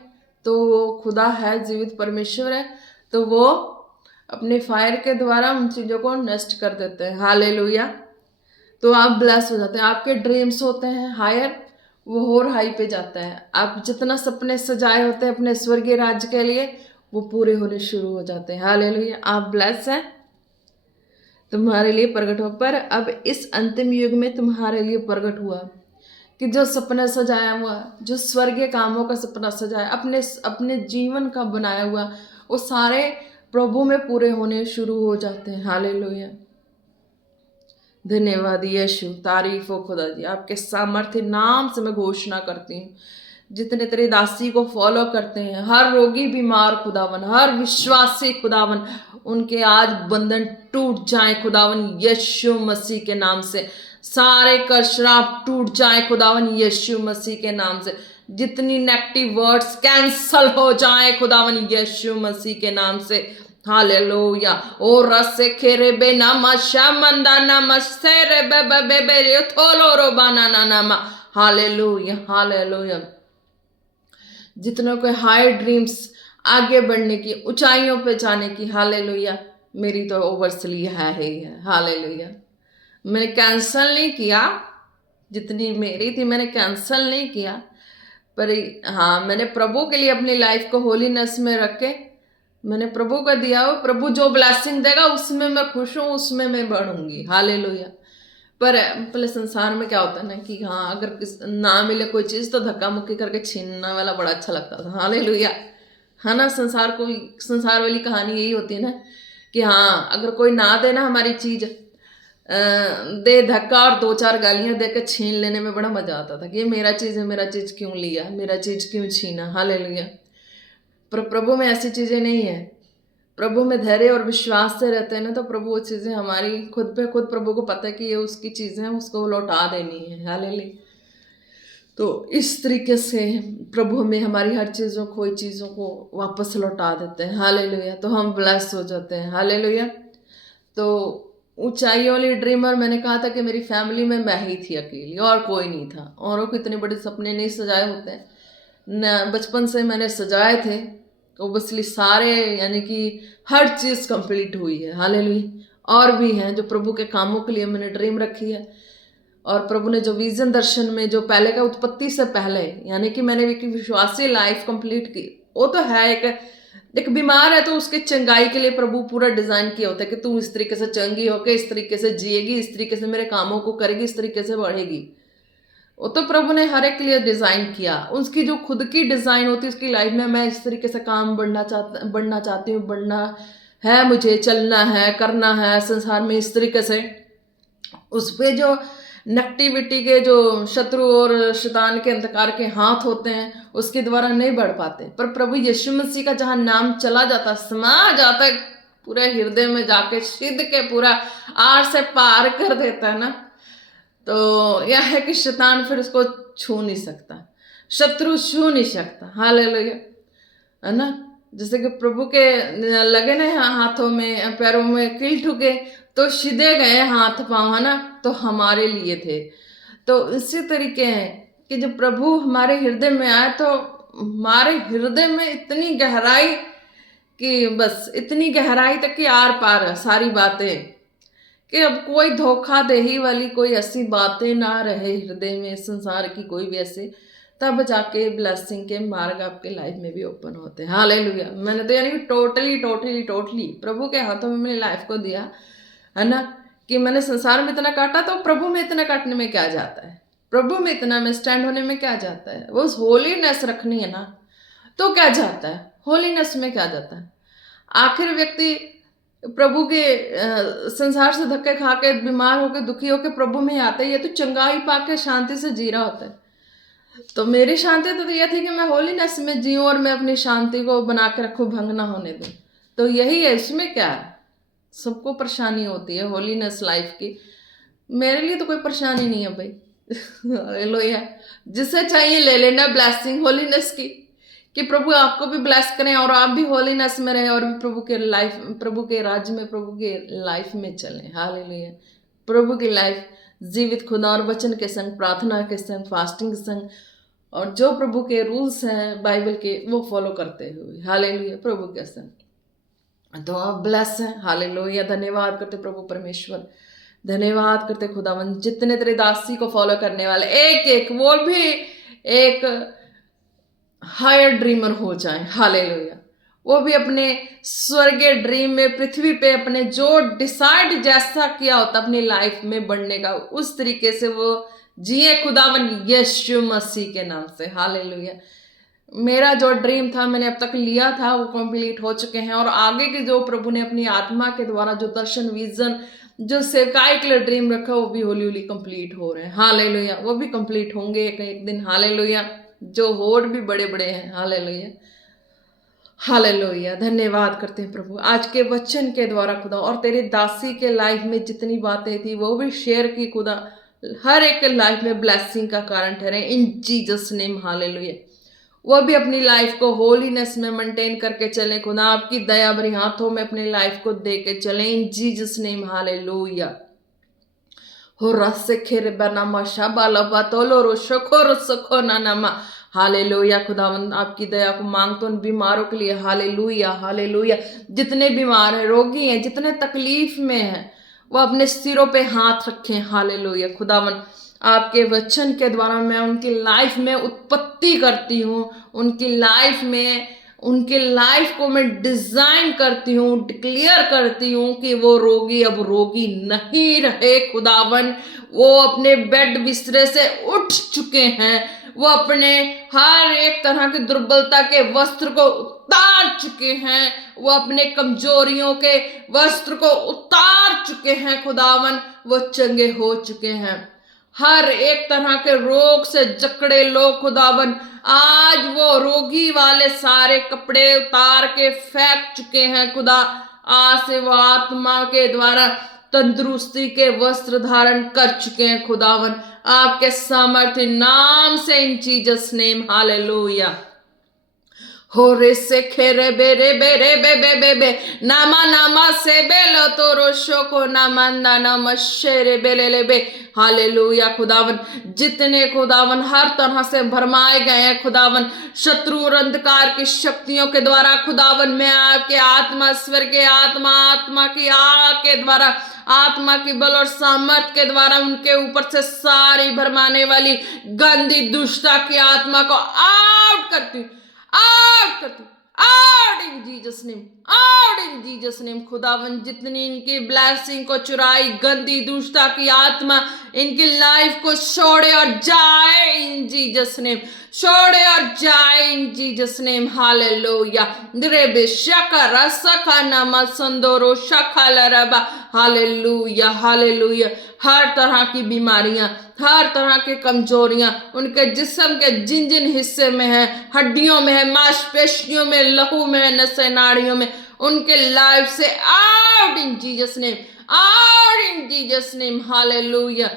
तो वो खुदा है, जीवित परमेश्वर है, तो वो अपने फायर के द्वारा उन चीज़ों को नष्ट कर देते हैं। हालेलुया, तो आप ब्लेस हो जाते हैं, आपके ड्रीम्स होते हैं हायर, वो और हाई पे जाता है। आप जितना सपने सजाए होते हैं अपने स्वर्गीय राज्य के लिए वो पूरे होने शुरू हो जाते हैं। हालेलुया, आप ब्लेस हैं, तुम्हारे लिए प्रकट हो। पर अब इस अंतिम युग में तुम्हारे लिए प्रकट हुआ कि जो सपना सजाया हुआ, जो स्वर्गीय कामों का सपना सजाया, अपने जीवन का बनाया हुआ, वो सारे प्रभु में पूरे होने शुरू हो जाते हैं। हालेलुया, धन्यवाद यीशु, तारीफ हो खुदा जी, आपके सामर्थ्य नाम से मैं घोषणा करती हूँ। जितने तेरे दासी को फॉलो करते हैं, हर रोगी बीमार खुदावन, हर विश्वासी खुदावन, उनके आज बंधन टूट जाए खुदावन यीशु मसीह के नाम से। सारे कर श्राप टूट जाए खुदावन यीशु मसीह के नाम से। जितनी नेगेटिव वर्ड्स कैंसल हो जाए खुदावन यीशु मसीह के नाम से। हालेलुया, ओ रसे खेरे बे नामा शामंदा नामा सेरे बे बे बे बे थोलो रो बाना नामा। हालेलुया, हालेलुया, जितनों को हाई ड्रीम्स, आगे बढ़ने की, ऊंचाइयों पे जाने की, हालेलुया, मेरी तो ओवरस्ली है ही है। हालेलुया, मैंने कैंसल नहीं किया, जितनी मेरी थी मैंने कैंसल नहीं किया, पर हाँ मैंने प्रभु के लिए अपनी लाइफ को होलीनेस में रख के मैंने प्रभु को दिया हो। प्रभु जो ब्लेसिंग देगा उसमें मैं खुश हूँ, उसमें मैं बढ़ूंगी। हालेलुया, पर पहले संसार में क्या होता है ना कि हाँ अगर ना मिले कोई चीज़ तो धक्का मुक्की करके छीनने वाला बड़ा अच्छा लगता था। हालेलुया, है ना, संसार वाली कहानी यही होती है ना कि हाँ अगर कोई ना देना हमारी चीज़, दे धक्का और दो चार गालियाँ दे के छीन लेने में बड़ा मजा आता था कि ये मेरा चीज़ है, मेरा चीज़ क्यों लिया, मेरा चीज़ क्यों छीना। हालेलुया, पर प्रभु में ऐसी चीज़ें नहीं है। प्रभु में धैर्य और विश्वास से रहते हैं ना तो प्रभु वो चीज़ें हमारी खुद पे खुद प्रभु को पता है कि ये उसकी चीज़ें हैं, उसको लौटा देनी है। हालेलुया, तो इस तरीके से प्रभु में हमारी हर चीज़ों खोई चीज़ों को वापस लौटा देते हैं। हालेलुया, तो हम ब्लेस हो जाते हैं। हालेलुया, तो ऊंचाई वाली ड्रीमर मैंने कहा था कि मेरी फैमिली में मैं ही थी अकेली और कोई नहीं था। औरों को इतने बड़े सपने नहीं सजाए होते हैं न, बचपन से मैंने सजाए थे, ओबियसली सारे यानी कि हर चीज़ कंप्लीट हुई है। हालेलुया, और भी हैं जो प्रभु के कामों के लिए मैंने ड्रीम रखी है, और प्रभु ने जो विजन दर्शन में जो पहले का उत्पत्ति से पहले यानी कि मैंने एक विश्वासी लाइफ कंप्लीट की, वो तो है एक बीमार है तो उसके चंगाई के लिए प्रभु पूरा डिजाइन किया होता है कि तू इस तरीके से चंगी होके इस तरीके से जिएगी, इस तरीके से मेरे कामों को करेगी, इस तरीके से बढ़ेगी। वो तो प्रभु ने हर एक के लिए डिजाइन किया, उसकी जो खुद की डिजाइन होती है उसकी लाइफ में मैं इस तरीके से काम बढ़ना चाहती हूँ, बढ़ना है मुझे, चलना है, करना है संसार में इस तरीके से। उस पर जो नेगेटिविटी के जो शत्रु और शैतान के अंधकार के हाथ होते हैं उसके द्वारा नहीं बढ़ पाते, पर प्रभु यीशु मसीह का जहाँ नाम चला जाता, समा जाता है पूरे हृदय में जाके, सिद्ध के पूरा आर से पार कर देता है ना, तो यह है कि शैतान फिर उसको छू नहीं सकता, शत्रु छू नहीं सकता। हालेलुया, है ना, जैसे कि प्रभु के लगे ना हाथों में पैरों में कील ठुके तो सीधे गए हाथ पाँव, है ना, तो हमारे लिए थे। तो इसी तरीके हैं कि जब प्रभु हमारे हृदय में आए तो हमारे हृदय में इतनी गहराई कि बस इतनी गहराई तक कि आर पार है सारी बातें, कि अब कोई धोखाधड़ी वाली कोई ऐसी बातें ना रहे हृदय में, संसार की कोई भी ऐसे, तब जाके ब्लेसिंग के मार्ग आपके लाइफ में भी ओपन होते हैं। हालेलुया। मैंने तो यानी कि टोटली टोटली टोटली प्रभु के हाथों में मेरी लाइफ को दिया है ना, कि मैंने संसार में इतना काटा तो प्रभु में इतना काटने में क्या जाता है, प्रभु में इतना में स्टैंड होने में क्या जाता है, वो होलीनेस रखनी है ना, तो क्या जाता है, होलीनेस में क्या जाता है। आखिर व्यक्ति प्रभु के संसार से धक्के खा के बीमार होके दुखी होके प्रभु में आता है, ये तो चंगाई पाके शांति से जी रहा होता है। तो मेरी शांति तो यह थी कि मैं होलीनेस में जीऊँ और मैं अपनी शांति को बना के रखूँ, भंग ना होने दूँ। तो यही है, इसमें क्या है, सबको परेशानी होती है होलीनेस लाइफ की, मेरे लिए तो कोई परेशानी नहीं है भाई। हालेलुया। जिसे चाहिए ले लेना ब्लेसिंग होलीनेस की, कि प्रभु आपको भी ब्लेस करें और आप भी होलीनेस में रहें और भी प्रभु के लाइफ, प्रभु के राज्य में, प्रभु के लाइफ में चलें। हालेलुया। प्रभु की लाइफ जीवित खुदा और वचन के संग, प्रार्थना के संग, फास्टिंग के संग, और जो प्रभु के रूल्स हैं बाइबल के वो फॉलो करते हुए, हालेलुया, प्रभु के संग। तो आप ब्लेस हैं। हालेलुया। धन्यवाद करते प्रभु परमेश्वर, धन्यवाद करते खुदावन, जितने तेरे दासी को फॉलो करने वाले एक एक वो भी एक हायर ड्रीमर हो जाए। हालेलुया। वो भी अपने स्वर्गीय ड्रीम में पृथ्वी पे अपने जो डिसाइड जैसा किया होता अपनी लाइफ में बढ़ने का, उस तरीके से वो जिए खुदावन यीशु मसीह के नाम से। हालेलुया। मेरा जो ड्रीम था मैंने अब तक लिया था वो कंप्लीट हो चुके हैं, और आगे के जो प्रभु ने अपनी आत्मा के द्वारा जो दर्शन, विजन, जो सेवकाई के लिए ड्रीम रखा वो भी होली होली कंप्लीट हो रहे हैं। हालेलुया। वो भी कंप्लीट होंगे एक दिन। हालेलुया। जो होड़ भी बड़े बड़े हैं। हालेलुया। हालेलुया। धन्यवाद करते हैं प्रभु आज के वचन के द्वारा खुदा, और तेरे दासी के लाइफ में जितनी बातें थी वो भी शेयर की खुदा, हर एक के लाइफ में ब्लेसिंग का कारण ठहरे इन जीसस नेम। हालेलुया। वो भी अपनी लाइफ को होलीनेस में मेंटेन करके चले खुदा, आपकी दया भरी हाथों में अपनी लाइफ को दे के चले इन जीसस नेम। हालेलुया। हो रस खेर बनामा शाबाला बातोलो रो शखो रसखो नानामा। हालेलुया। खुदावंद आपकी दया को मांगते उन बीमारों के लिए। हालेलुया। हालेलुया। जितने बीमार हैं, रोगी हैं, जितने तकलीफ में हैं, वो अपने सिरों पे हाथ रखें। हालेलुया। खुदावंद आपके वचन के द्वारा मैं उनकी लाइफ में उत्पत्ति करती हूँ, उनकी लाइफ में, उनके लाइफ को मैं डिजाइन करती हूँ, डिक्लेयर करती हूँ कि वो रोगी अब रोगी नहीं रहे खुदावन। वो अपने बेड बिस्तरे से उठ चुके हैं, वो अपने हर एक तरह की दुर्बलता के वस्त्र को उतार चुके हैं, वो अपने कमजोरियों के वस्त्र को उतार चुके हैं खुदावन। वो चंगे हो चुके हैं। हर एक तरह के रोग से जकड़े लोग खुदावन, आज वो रोगी वाले सारे कपड़े उतार के फेंक चुके हैं खुदा। आज से वो आत्मा के द्वारा तंदुरुस्ती के वस्त्र धारण कर चुके हैं खुदावन, आपके सामर्थ्य नाम से इन जीसस नेम। हालेलुया। हो रे से खेरे बेरे बेरे बे बे बे बे नामा नामा से बेलो तो रोशो को नामंदा नाम शेरे बेले ले बे। हालेलुया। खुदावन जितने खुदावन हर तरह से भरमाए गए हैं खुदावन शत्रु और अंधकार की शक्तियों के द्वारा खुदावन, मैं आपके आत्मा, स्वर के आत्मा, आत्मा की आग के द्वारा, आत्मा की बल और सामर्थ के द्वारा उनके ऊपर से सारी भरमाने वाली गंदी दुष्टता की आत्मा को आउट करती हूँ, आउट करती हूँ, out in Jesus name, out in Jesus name. खुदावन जितनी इनकी ब्लेसिंग को चुराई गंदी दुष्टता की आत्मा इनकी लाइफ को छोड़े और जाए इन जीसस नेम, छोड़े और जाए इन जीसस नेम। हालेलुया। द्रेबे शका सखा नामा संदोरो शखा लरबा। हालेलुया। हालेलुया। हर तरह की बीमारियां, हर तरह की कमजोरियां उनके जिस्म के जिन जिन हिस्से में है, हड्डियों में है, मांसपेशियों में, लहू में है, नसें नाड़ियों में, उनके लाइफ से out in Jesus name, out in Jesus name. Hallelujah.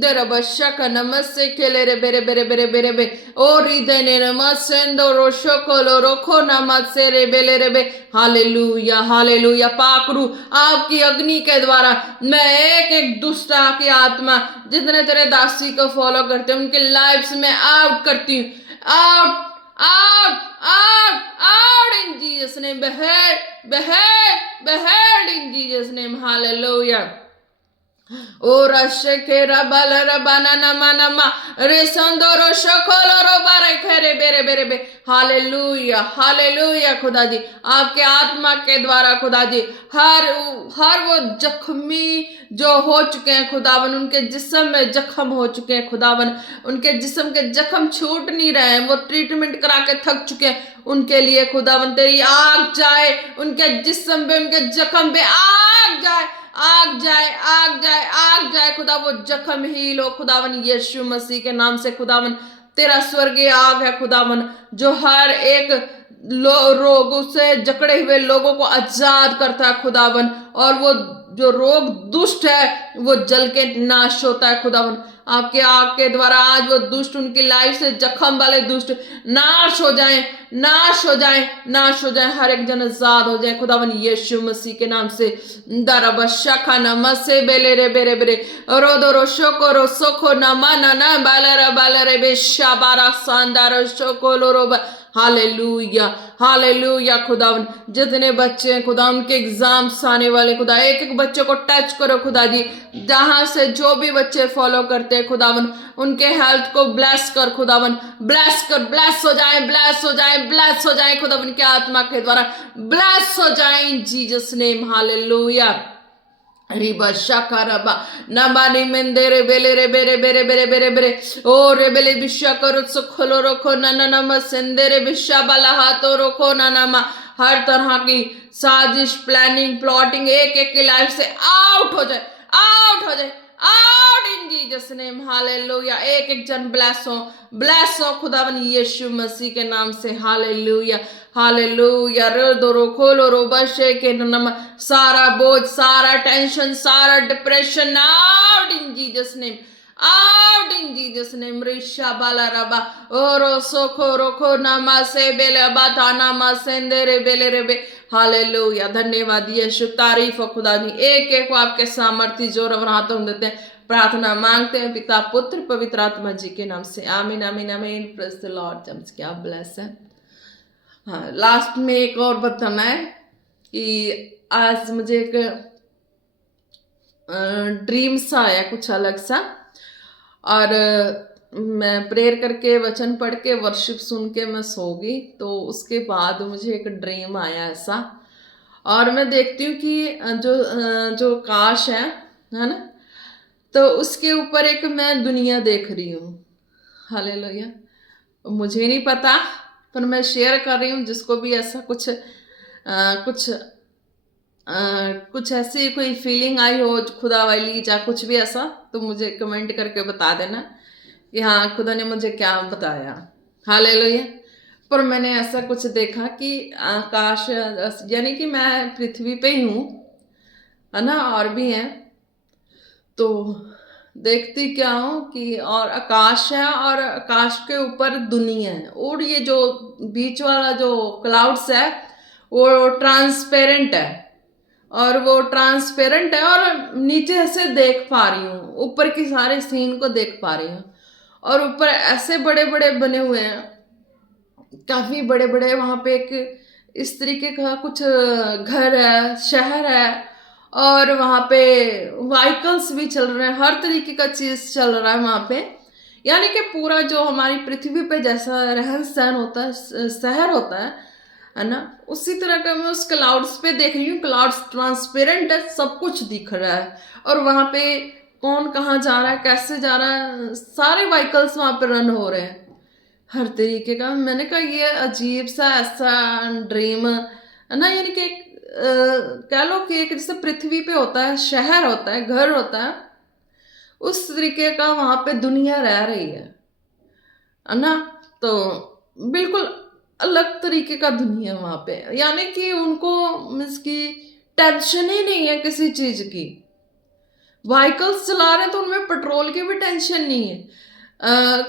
दरबशक नमस्ते केले रे बेरे बेरे बेरे बेरे बे ओ रिदने नमसेंदो रोशोकोलो रोखो नमस्ते रे बेले रे बे। हालेलुया। हालेलुया। पाकरू आपकी अग्नि के द्वारा मैं एक एक दुष्टता की आत्मा जितने तेरे दासी को फॉलो करते हैं उनके लाइफ्स में आउट करती हूँ, out out, out, out in Jesus' name. Behead, behead, behead in Jesus' name. Hallelujah. Ora shekera balara banana manama resondoro shokoloro bare khere bere bere be. Hallelujah hallelujah खुदा जी, आपके आत्मा के द्वारा खुदा जी हर वो जख्मी जो हो चुके हैं खुदावन, उनके जिस्म में जख्म हो चुके हैं खुदावन, उनके जिस्म के जख्म छूट नहीं रहे हैं, वो ट्रीटमेंट करा के थक चुके हैं, उनके लिए खुदावन तेरी आग जाए, उनके जिस्म पे उनके जख्म पे आग जाए, आग जाए, आग जाए, आग जाए खुदा, वो जख्म हील हो खुदावन यीशु मसीह के नाम से खुदावन। तेरा स्वर्गीय आग है खुदावन जो हर एक रोगों से जकड़े हुए लोगों को आजाद करता है खुदावन, और वो जो रोग दुष्ट है वो जल के नाश होता है खुदावन। आपके आग के द्वारा आज वो दुष्ट, उनकी लाइफ से जख्म वाले दुष्ट नाश हो जाएं, नाश हो जाएं, नाश हो जाएं, हर एक जन आजाद हो जाए खुदावन यीशु मसीह के नाम से। दरबशखा नमसे बेले रे बेरे बेरे रोदो रो शोको रो सोखो नमा ना बालरा बालरे बेशाबारा सांदारो शोको लोरो। हालेलुया हालेलुया खुदावन, जितने बच्चे हैं खुदा उनके एग्जाम्स आने वाले खुदा, एक एक बच्चे को टच करो खुदा जी, जहां से जो भी बच्चे फॉलो करते हैं खुदावन उनके हेल्थ को ब्लेस कर खुदावन, ब्लेस कर, ब्लेस हो जाए, ब्लेस हो जाए, ब्लेस हो जाए खुदावन के आत्मा के द्वारा ब्लेस हो जाए इन जीसस नेम। हालेलुया रिबा शाकारबा नबानी मेंदेरे बेले रे बेरे बेरे बेरे बेरे बेरे ओ रे बेले बिशा करो सुखलो रखो नाना नमा सेंदेरे बिशा बाला हाथों रखो नानामा। हर तरह की साजिश, प्लानिंग, प्लॉटिंग एक एक की लाइफ से आउट हो जाए, आउट हो जाए, out in Jesus name. Hallelujah. एक एक जन ब्लेस हो खुदावन यीशु मसीह के नाम से। Hallelujah hallelujah. रो खोलो रो बशे के नम, सारा बोझ, सारा टेंशन, सारा depression out in Jesus name, out in Jesus name. रिशा बाला रबा ओरो सोखो रोखो नामा से बेले बाता नामा सेंदेरे बेले रे बे। हालेलुया। धन्यवाद यीशु, तारीफ हो खुदा जी। एक एक को आपके सामर्थ्य जोर और हाथों देते हैं, प्रार्थना मांगते हैं पिता पुत्र पवित्र आत्मा जी के नाम से। आमीन आमीन आमीन। Praise the Lord. जम्स क्या ब्लेस है। हाँ, लास्ट में एक और बताना है कि आज मुझे एक ड्रीम सा आया कुछ अलग सा, और मैं प्रेयर करके वचन पढ़ के वर्शिप सुन के मैं सो गई, तो उसके बाद मुझे एक ड्रीम आया ऐसा, और मैं देखती हूँ कि जो काश है ना, तो उसके ऊपर एक मैं दुनिया देख रही हूँ। हालेलुया। मुझे नहीं पता, पर मैं शेयर कर रही हूँ, जिसको भी ऐसा कुछ ऐसी कोई फीलिंग आई हो खुदा वाली या कुछ भी ऐसा, तो मुझे कमेंट करके बता देना कि हाँ खुदा ने मुझे क्या बताया। हालेलुया। पर मैंने ऐसा कुछ देखा कि आकाश, यानी कि मैं पृथ्वी पे ही हूँ, है ना, और भी हैं, तो देखती क्या हूँ कि और आकाश है और आकाश के ऊपर दुनिया है, और ये जो बीच वाला जो क्लाउड्स है वो ट्रांसपेरेंट है, और वो ट्रांसपेरेंट है, और नीचे से देख पा रही हूँ, ऊपर की सारे सीन को देख पा रही हूँ, और ऊपर ऐसे बड़े बड़े बने हुए हैं, काफ़ी बड़े बड़े, वहाँ पे एक इस तरीके का कुछ घर है, शहर है, और वहाँ पे व्हीकल्स भी चल रहे हैं, हर तरीके का चीज़ चल रहा है वहाँ पे, यानी कि पूरा जो हमारी पृथ्वी पे जैसा रहन सहन होता है, शहर होता है ना, उसी तरह का मैं उस क्लाउड्स पे देख रही हूँ। क्लाउड्स ट्रांसपेरेंट है, सब कुछ दिख रहा है, और वहाँ पे कौन कहाँ जा रहा है, कैसे जा रहा है, सारे व्हीकल्स वहाँ पे रन हो रहे हैं, हर तरीके का। मैंने कहा ये अजीब सा ऐसा ड्रीम है ना, यानी कि कह लो कि एक जैसे पृथ्वी पे होता है, शहर होता है, घर होता है, उस तरीके का वहाँ पे दुनिया रह रही है ना, तो बिल्कुल अलग तरीके का दुनिया वहाँ पे, यानी कि उनको मीन्स की टेंशन ही नहीं है किसी चीज़ की। व्हीकल्स चला रहे हैं तो उनमें पेट्रोल की भी टेंशन नहीं है,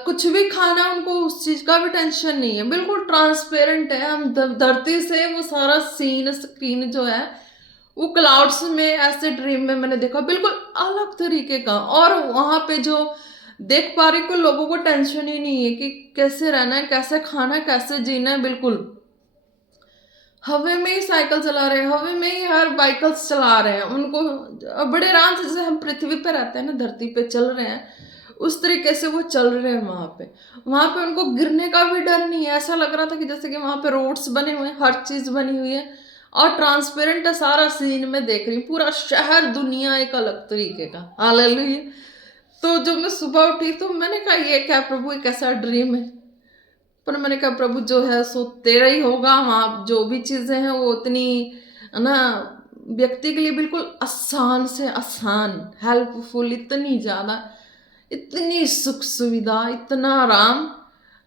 कुछ भी खाना उनको उस चीज़ का भी टेंशन नहीं है, बिल्कुल ट्रांसपेरेंट है। हम धरती से वो सारा स्क्रीन जो है वो क्लाउड्स में, ऐसे ड्रीम में मैंने देखा, बिल्कुल अलग तरीके का। और वहाँ पे जो देख पा रही कि लोगों को टेंशन ही नहीं है कि कैसे रहना है, कैसे खाना है, कैसे जीना है। बिल्कुल हवा में ही साइकिल चला रहे हैं, हवा में ही हर व्हीकल्स चला रहे हैं। उनको बड़े आराम से, जैसे हम पृथ्वी पे रहते हैं ना, धरती पे चल रहे हैं, उस तरीके से वो चल रहे हैं वहां पे उनको गिरने का भी डर नहीं है। ऐसा लग रहा था कि जैसे कि वहां पे रोड्स बने हुए हैं, हर चीज बनी हुई है और ट्रांसपेरेंट है सारा सीन में देख रही हूँ, पूरा शहर दुनिया एक अलग तरीके का। हालेलुया। तो जब मैं सुबह उठी तो मैंने कहा ये क्या प्रभु, एक ऐसा ड्रीम है। पर मैंने कहा प्रभु जो है सो तेरा ही होगा। वहाँ जो भी चीजें हैं वो उतनी ना व्यक्ति के लिए बिल्कुल आसान से आसान, हेल्पफुल, इतनी ज्यादा, इतनी सुख सुविधा, इतना आराम,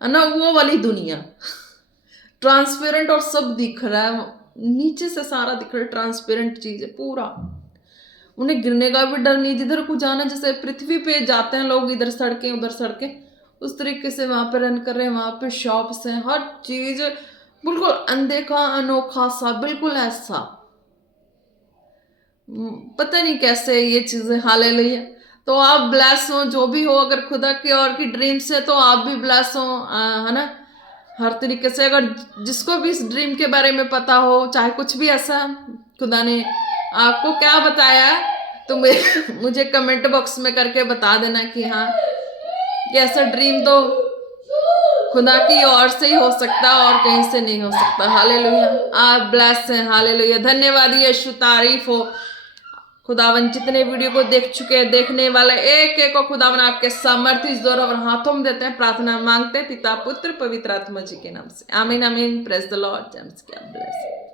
है ना, वो वाली दुनिया। ट्रांसपेरेंट और सब दिख रहा है, नीचे से सारा दिख रहा है, ट्रांसपेरेंट चीज है पूरा। उन्हें गिरने का भी डर नहीं, जिधर को जाना, जैसे पृथ्वी पे जाते हैं लोग, इधर सड़कें उधर सड़कें, उस तरीके से वहां पे रन कर रहे हैं। वहां पे शॉप्स हैं, हर चीज बिल्कुल अनदेखा अनोखा सा, बिल्कुल ऐसा पता नहीं कैसे ये चीजें। हालेलुया। तो आप ब्लेस हो, जो भी हो, अगर खुदा की और की ड्रीम्स है तो आप भी ब्लेस हो, है ना, हर तरीके से। अगर जिसको भी इस ड्रीम के बारे में पता हो, चाहे कुछ भी ऐसा खुदा ने आपको क्या बताया है, तो मुझे कमेंट बॉक्स में करके बता देना कि हाँ ये ऐसा ड्रीम तो खुदा की ओर से ही हो सकता है और कहीं से नहीं हो सकता। हालेलुया। आप ब्लेस हैं। हालेलुया। धन्यवाद यीशु, तारीफ हो खुदावन। जितने वीडियो को देख चुके हैं, देखने वाले एक एक को खुदावन आपके सामर्थ्य इस दौर और हाथों में देते हैं। प्रार्थना मांगते हैं पिता पुत्र पवित्र आत्मा जी के नाम से। आमीन आमीन। Praise the Lord. जेम्स क्या ब्लेस।